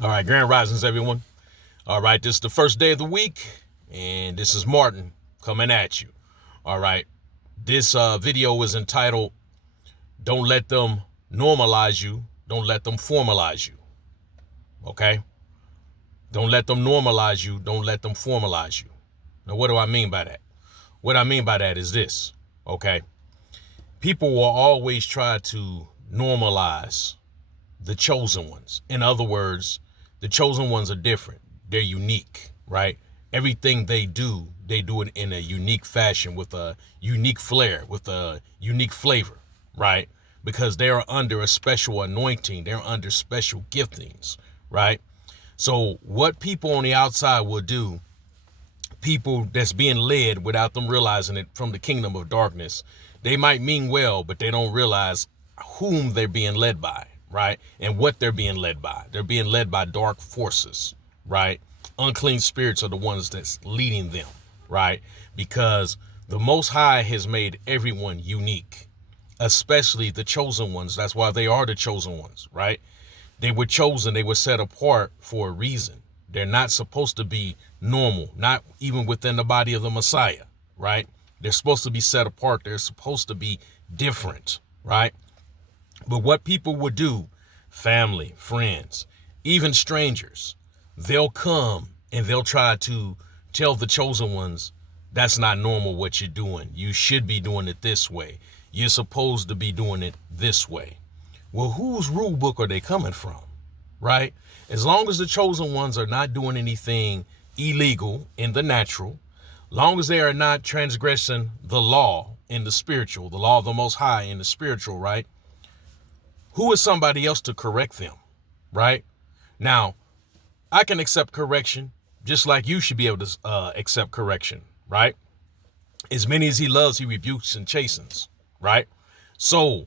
All right, Grand Risings, everyone. All right, this is the first day of the week, and this is Martin coming at you. All right, this video is entitled Don't Let Them Normalize You, Don't Let Them Formalize You. Okay? Don't let them normalize you, don't let them formalize you. Now, what do I mean by that? What I mean by that is this, okay? People will always try to normalize the chosen ones. In other words, the chosen ones are different. They're unique, right? Everything they do it in a unique fashion with a unique flair, with a unique flavor, right? Because they are under a special anointing. They're under special giftings, right? So what people on the outside will do, people that's being led without them realizing it from the kingdom of darkness, they might mean well, but they don't realize whom they're being led by, right? And what they're being led by. They're being led by dark forces, right? Unclean spirits are the ones that's leading them, right? Because the Most High has made everyone unique, especially the chosen ones. That's why they are the chosen ones, right? They were chosen, they were set apart for a reason. They're not supposed to be normal, not even within the body of the Messiah, right? They're supposed to be set apart. They're supposed to be different, right? But what people would do, family, friends, even strangers, they'll come and they'll try to tell the chosen ones, that's not normal what you're doing. You should be doing it this way. You're supposed to be doing it this way. Well, whose rule book are they coming from, right? As long as the chosen ones are not doing anything illegal in the natural, long as they are not transgressing the law in the spiritual, the law of the Most High in the spiritual, right? Who is somebody else to correct them, right? Now, I can accept correction just like you should be able to accept correction, right? As many as he loves, he rebukes and chastens, right? So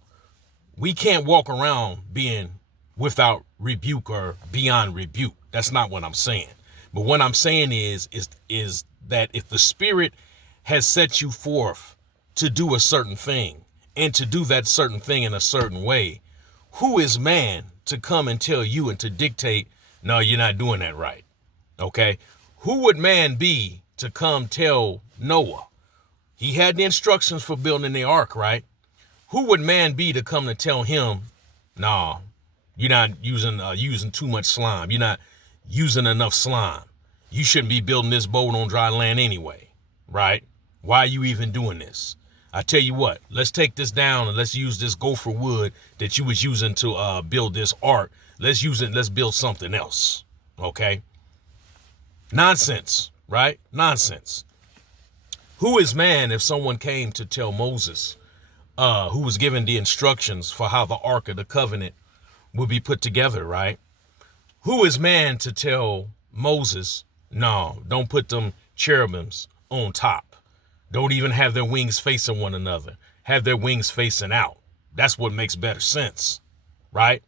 we can't walk around being without rebuke or beyond rebuke. That's not what I'm saying. But what I'm saying is that if the Spirit has set you forth to do a certain thing and to do that certain thing in a certain way, who is man to come and tell you and to dictate, no, you're not doing that right? Okay. Who would man be to come tell Noah? He had the instructions for building the ark, right? Who would man be to come to tell him, nah, you're not using too much slime. You're not using enough slime. You shouldn't be building this boat on dry land anyway, right? Why are you even doing this? I tell you what, let's take this down and let's use this gopher wood that you was using to build this ark. Let's use it. Let's build something else. Okay. Nonsense, right? Nonsense. Who is man if someone came to tell Moses, who was given the instructions for how the Ark of the Covenant would be put together, right? Who is man to tell Moses, no, don't put them cherubims on top. Don't even have their wings facing one another. Have their wings facing out. That's what makes better sense, right?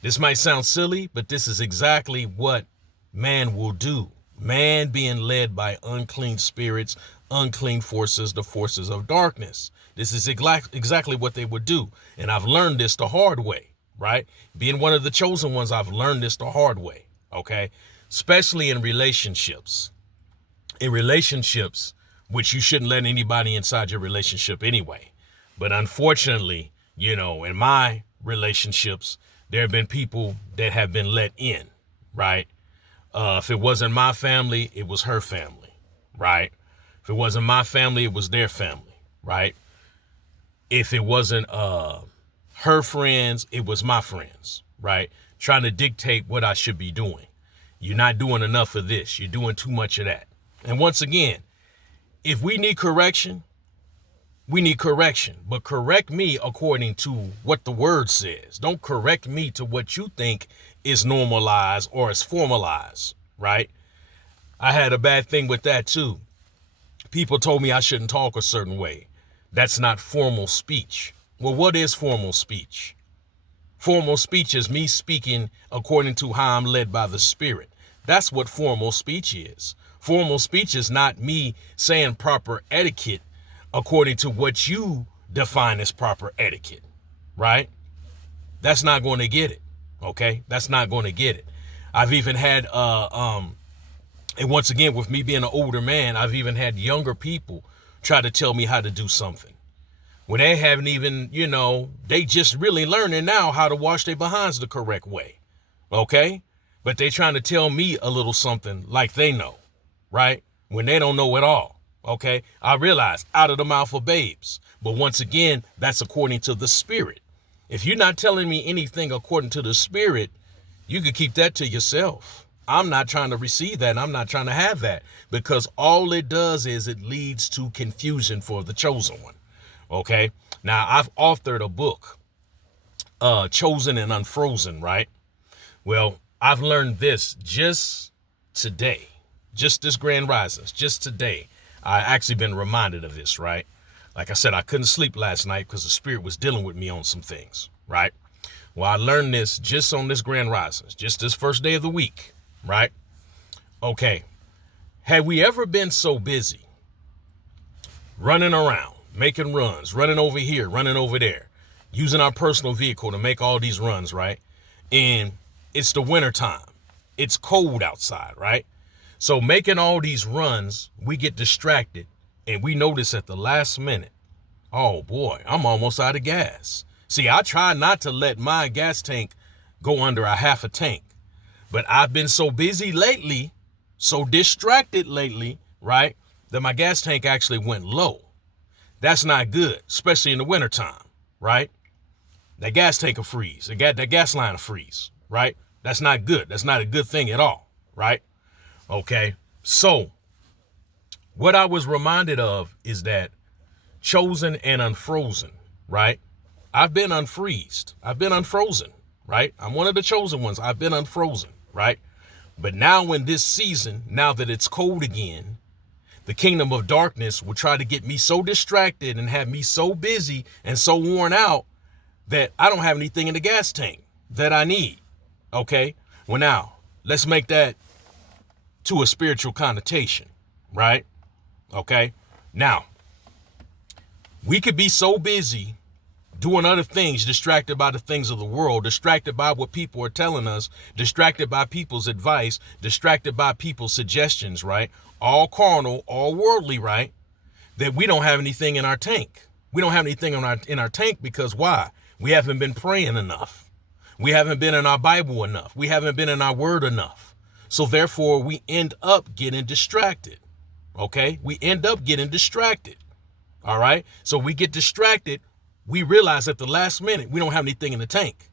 This might sound silly, but this is exactly what man will do. Man being led by unclean spirits, unclean forces, the forces of darkness. This is exactly what they would do. And I've learned this the hard way, right? Being one of the chosen ones, I've learned this the hard way, okay? Especially in relationships. In relationships, which you shouldn't let anybody inside your relationship anyway. But unfortunately, in my relationships, there have been people that have been let in, right? If it wasn't my family, it was her family, right? If it wasn't my family, it was their family, right? If it wasn't her friends, it was my friends, right? Trying to dictate what I should be doing. You're not doing enough of this. You're doing too much of that. And once again, if we need correction, we need correction. But correct me according to what the word says. Don't correct me to what you think is normalized or is formalized, right? I had a bad thing with that too. People told me I shouldn't talk a certain way. That's not formal speech. Well, what is formal speech? Formal speech is me speaking according to how I'm led by the Spirit. That's what formal speech is. Formal speech is not me saying proper etiquette according to what you define as proper etiquette, right? That's not going to get it, okay? That's not going to get it. I've even had and once again, with me being an older man, I've even had younger people try to tell me how to do something when they haven't even, they just really learning now how to wash their behinds the correct way. Okay? But they trying to tell me a little something like they know, right? When they don't know at all. Okay? I realize out of the mouth of babes. But once again, that's according to the Spirit. If you're not telling me anything according to the Spirit, you could keep that to yourself. I'm not trying to receive that. I'm not trying to have that, because all it does is it leads to confusion for the chosen one. Okay. Now I've authored a book, Chosen and Unfrozen, right? Well, I've learned this just today, just this grand risings, just today. I actually been reminded of this, right? Like I said, I couldn't sleep last night because the Spirit was dealing with me on some things, right? Well, I learned this just on this grand risings, just this first day of the week, right? Okay. Have we ever been so busy running around, making runs, running over here, running over there, using our personal vehicle to make all these runs, right? And it's the winter time. It's cold outside, right? So making all these runs, we get distracted and we notice at the last minute, oh boy, I'm almost out of gas. See, I try not to let my gas tank go under a half a tank, but I've been so busy lately, so distracted lately, right, that my gas tank actually went low. That's not good, especially in the wintertime, right? That gas tank will freeze. That gas line will freeze, right? That's not good. That's not a good thing at all, right? Okay, so what I was reminded of is that chosen and unfrozen, right? I've been unfreezed. I've been unfrozen, right? I'm one of the chosen ones. I've been unfrozen, right? But now in this season, now that it's cold again, the kingdom of darkness will try to get me so distracted and have me so busy and so worn out that I don't have anything in the gas tank that I need. Okay. Well, now let's make that to a spiritual connotation, right? Okay. Now we could be so busy doing other things, distracted by the things of the world, distracted by what people are telling us, distracted by people's advice, distracted by people's suggestions, right? All carnal, all worldly, right? That we don't have anything in our tank. We don't have anything in our tank because why? We haven't been praying enough. We haven't been in our Bible enough. We haven't been in our word enough. So therefore we end up getting distracted. Okay? We end up getting distracted. All right? So we get distracted. We realize at the last minute, we don't have anything in the tank.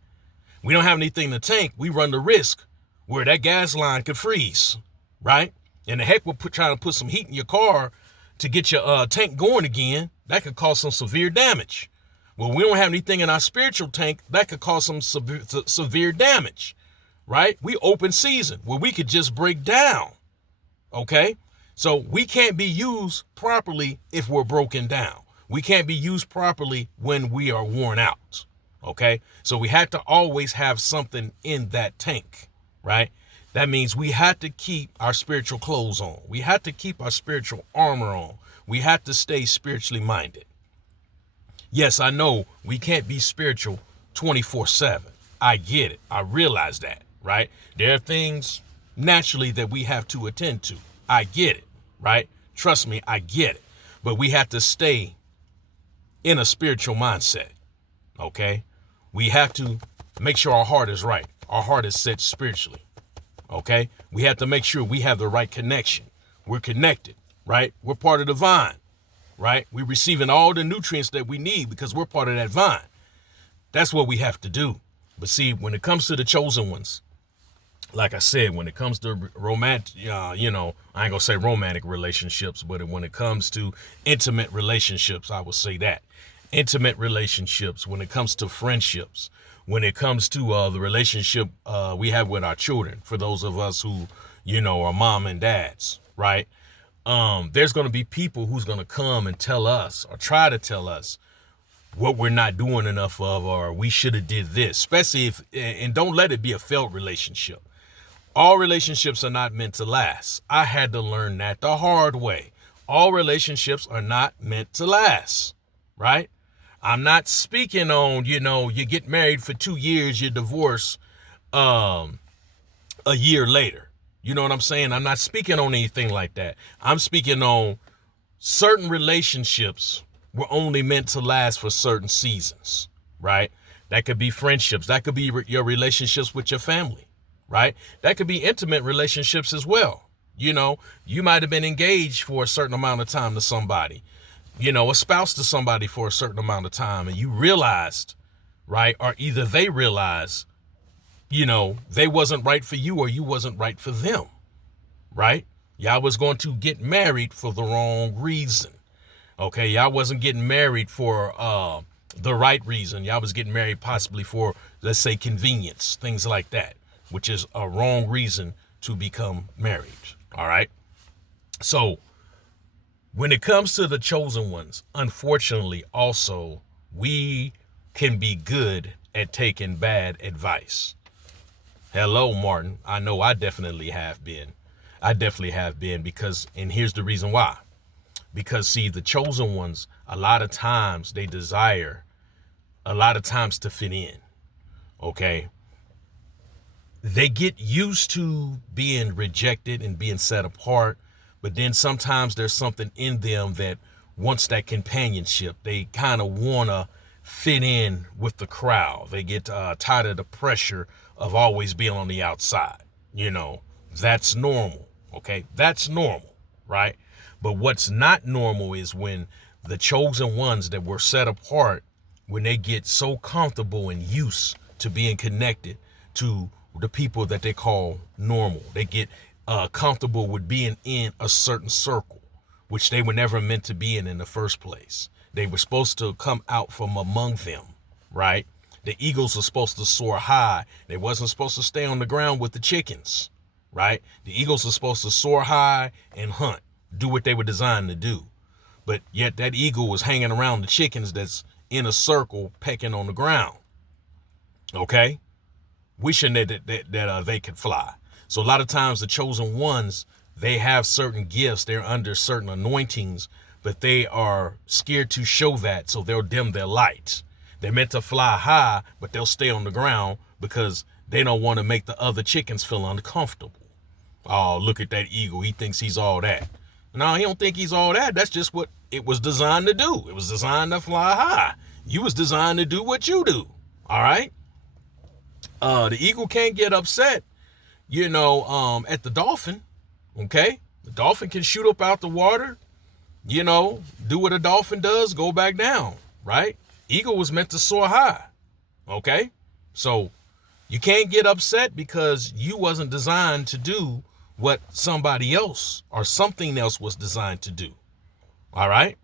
We don't have anything in the tank. We run the risk where that gas line could freeze, right? And the heck, we're trying to put some heat in your car to get your tank going again. That could cause some severe damage. Well, we don't have anything in our spiritual tank. That could cause some severe damage, right? We open season where we could just break down, okay? So we can't be used properly if we're broken down. We can't be used properly when we are worn out. Okay. So we had to always have something in that tank, right? That means we had to keep our spiritual clothes on. We had to keep our spiritual armor on. We had to stay spiritually minded. Yes, I know we can't be spiritual 24/7. I get it. I realize that, right? There are things naturally that we have to attend to. I get it, right? Trust me, I get it. But we have to stay in a spiritual mindset, okay? We have to make sure our heart is right. Our heart is set spiritually, okay? We have to make sure we have the right connection. We're connected, right? We're part of the vine, right? We're receiving all the nutrients that we need because we're part of that vine. That's what we have to do. But see, when it comes to the chosen ones, like I said, when it comes to romantic, I ain't gonna say romantic relationships, but when it comes to intimate relationships, I will say that. Intimate relationships, when it comes to friendships, when it comes to the relationship we have with our children, for those of us who, are mom and dads, right? There's going to be people who's going to come and tell us or try to tell us what we're not doing enough of, or we should have did this, especially if, and don't let it be a failed relationship. All relationships are not meant to last. I had to learn that the hard way. All relationships are not meant to last, right? I'm not speaking on, you get married for 2 years, you divorce, a year later. You know what I'm saying? I'm not speaking on anything like that. I'm speaking on certain relationships were only meant to last for certain seasons, right? That could be friendships. That could be your relationships with your family, right? That could be intimate relationships as well. You know, you might have been engaged for a certain amount of time to somebody, you know, a spouse to somebody for a certain amount of time, and you realized, right? Or either they realized, you know, they wasn't right for you or you wasn't right for them, right? Y'all was going to get married for the wrong reason. Okay, y'all wasn't getting married for the right reason. Y'all was getting married possibly for, let's say, convenience, things like that, which is a wrong reason to become married. All right. So when it comes to the chosen ones, unfortunately, also, we can be good at taking bad advice. Hello, Martin. I know I definitely have been. I definitely have been because, and here's the reason why. Because, see, the chosen ones, a lot of times they desire, a lot of times to fit in. Okay. They get used to being rejected and being set apart. But then sometimes there's something in them that wants that companionship. They kind of want to fit in with the crowd. They get tired of the pressure of always being on the outside. You know, that's normal. Okay. That's normal. Right. But what's not normal is when the chosen ones that were set apart, when they get so comfortable and used to being connected to the people that they call normal. They get comfortable with being in a certain circle, which they were never meant to be in the first place. They were supposed to come out from among them, right? The eagles are supposed to soar high. They wasn't supposed to stay on the ground with the chickens, right? The eagles are supposed to soar high and hunt, do what they were designed to do. But yet that eagle was hanging around the chickens that's in a circle pecking on the ground, okay? Wishing that they could fly. So a lot of times the chosen ones, they have certain gifts, they're under certain anointings, but they are scared to show that, so they'll dim their light. They're meant to fly high, but they'll stay on the ground because they don't want to make the other chickens feel uncomfortable. Oh, look at that eagle. He thinks he's all that. No, he don't think he's all that. That's just what it was designed to do. It was designed to fly high. You was designed to do what you do. All right. The eagle can't get upset, you know, at the dolphin. Okay. The dolphin can shoot up out the water, you know, do what a dolphin does, go back down. Right. Eagle was meant to soar high. Okay. So you can't get upset because you wasn't designed to do what somebody else or something else was designed to do. All right.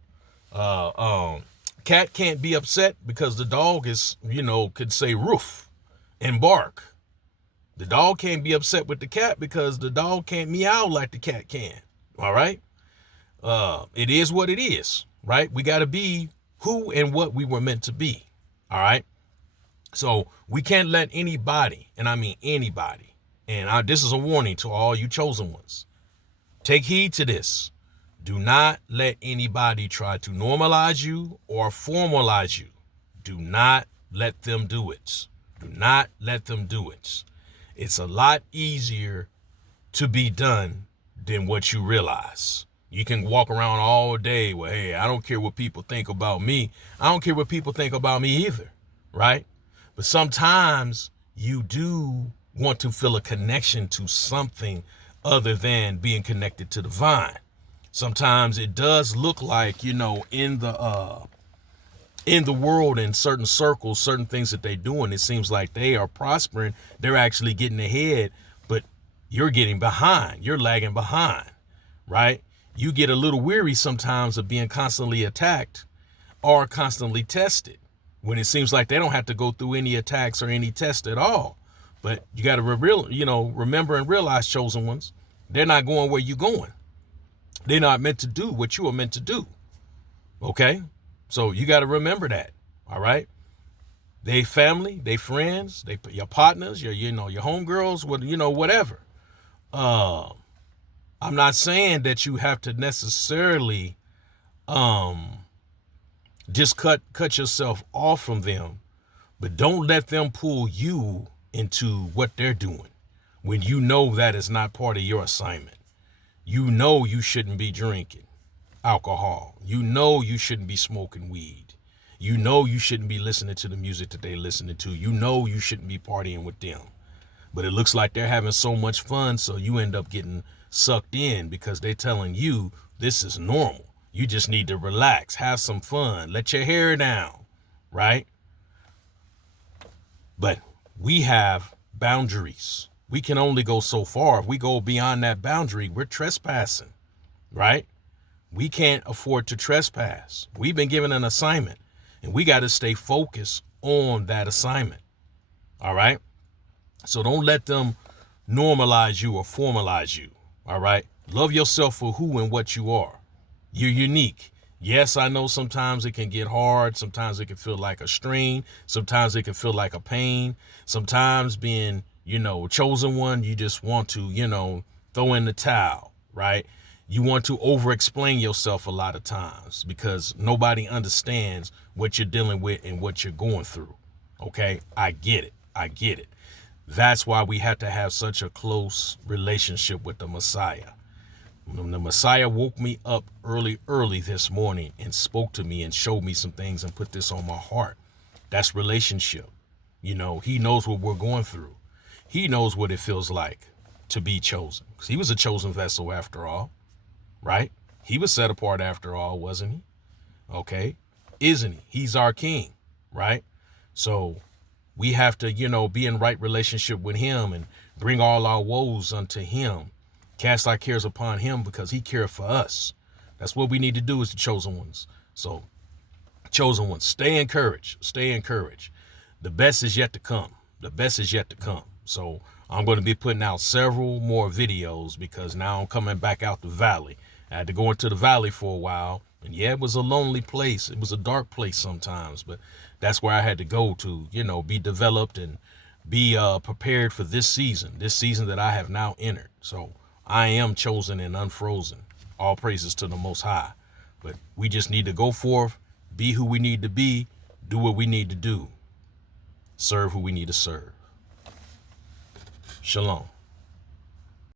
Cat can't be upset because the dog is, you know, could say roof and bark. The dog can't be upset with the cat because the dog can't meow like the cat can. All right. It is what it is. Right. We got to be who and what we were meant to be. All right. So we can't let anybody, and I mean anybody, and this is a warning to all you chosen ones. Take heed to this. Do not let anybody try to normalize you or formalize you. Do not let them do it. Do not let them do it. It's a lot easier to be done than what you realize. You can walk around all day with, hey, I don't care what people think about me. I don't care what people think about me either, right? But sometimes you do want to feel a connection to something other than being connected to the vine. Sometimes it does look like, you know, in the world, in certain circles, certain things that they're doing, it seems like they are prospering. They're actually getting ahead, but you're getting behind. You're lagging behind, right? You get a little weary sometimes of being constantly attacked or constantly tested, when it seems like they don't have to go through any attacks or any tests at all. But you got to remember and realize, chosen ones, they're not going where you're going. They're not meant to do what you are meant to do. Okay? So you got to remember that. All right? They family, they friends, they your partners, your homegirls, whatever. I'm not saying that you have to necessarily just cut yourself off from them, but don't let them pull you into what they're doing. when you know that is not part of your assignment. You know you shouldn't be drinking alcohol. You know you shouldn't be smoking weed. You know you shouldn't be listening to the music that they're listening to. You know you shouldn't be partying with them. But it looks like they're having so much fun, so you end up getting sucked in because they're telling you this is normal. You just need to relax, have some fun, let your hair down, right? But we have boundaries. We can only go so far. If we go beyond that boundary, we're trespassing, right? We can't afford to trespass. We've been given an assignment, and we got to stay focused on that assignment, all right? So don't let them normalize you or formalize you, all right? Love yourself for who and what you are. You're unique. Yes, I know sometimes it can get hard. Sometimes it can feel like a strain. Sometimes it can feel like a pain. Sometimes being, chosen one, you just want to, throw in the towel, right? You want to over-explain yourself a lot of times because nobody understands what you're dealing with and what you're going through, okay? I get it. That's why we have to have such a close relationship with the Messiah. When the Messiah woke me up early this morning and spoke to me and showed me some things and put this on my heart, that's relationship. He knows what we're going through. He knows what it feels like to be chosen. Because he was a chosen vessel after all, right? He was set apart after all, wasn't he? Okay. Isn't he? He's our king, right? So we have to, be in right relationship with him and bring all our woes unto him. Cast our cares upon him because he cared for us. That's what we need to do as the chosen ones. So, chosen ones, stay encouraged. The best is yet to come. So I'm going to be putting out several more videos because now I'm coming back out the valley. I had to go into the valley for a while. And yeah, it was a lonely place. It was a dark place sometimes, but that's where I had to go to, be developed and be prepared for this season that I have now entered. So I am chosen and unfrozen. All praises to the Most High. But we just need to go forth, be who we need to be, do what we need to do, serve who we need to serve. Shalom.